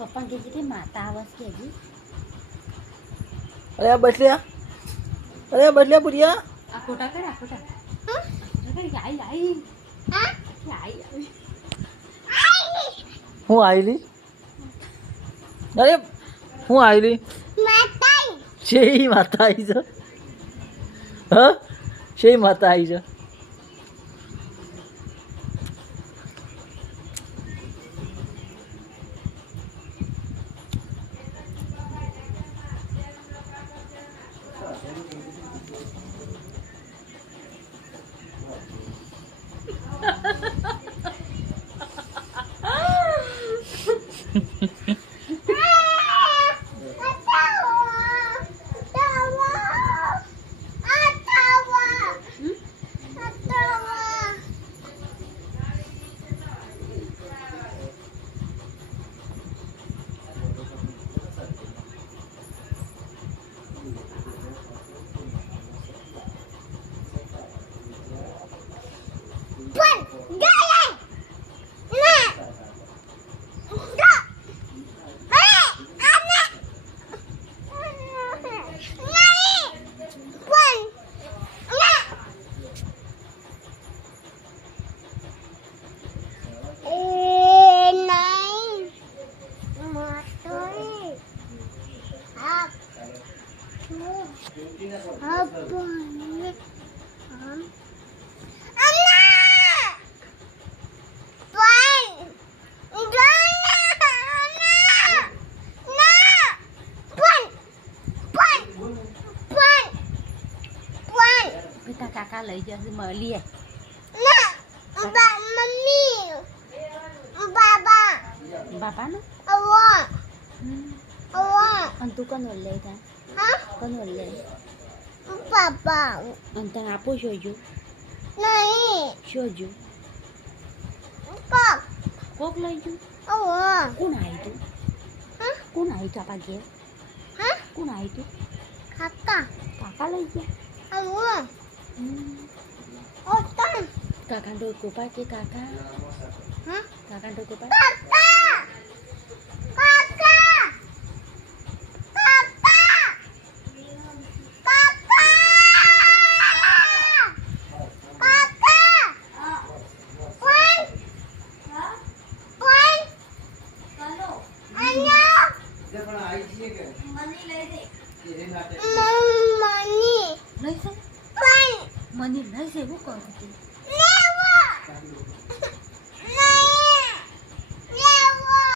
પપ્પા કે છે કે માતા આવસ કે હજી અરે આ બટલ્યા પુરિયા આ ખોટા કર આ ખોટા આઈ આઈ આઈ હું આવેલી અરે હું આવેલી શેઈ માતા આવી છે હા શેઈ માતા આવી છે કાકા લઈ જશે મળીએ બાપા ને અને તું કોનો લઈ તા કોનો લઈ અને તને આપો શોજો શોજો કોક લઈ જુ કોણ આવી તું આપા ઘેર કોણ આવી તું કાકા લઈ ગયા કાકા ડોર કોપા કે કાકા કાકા ડોર કોપા મની લઈ છે એવું કહું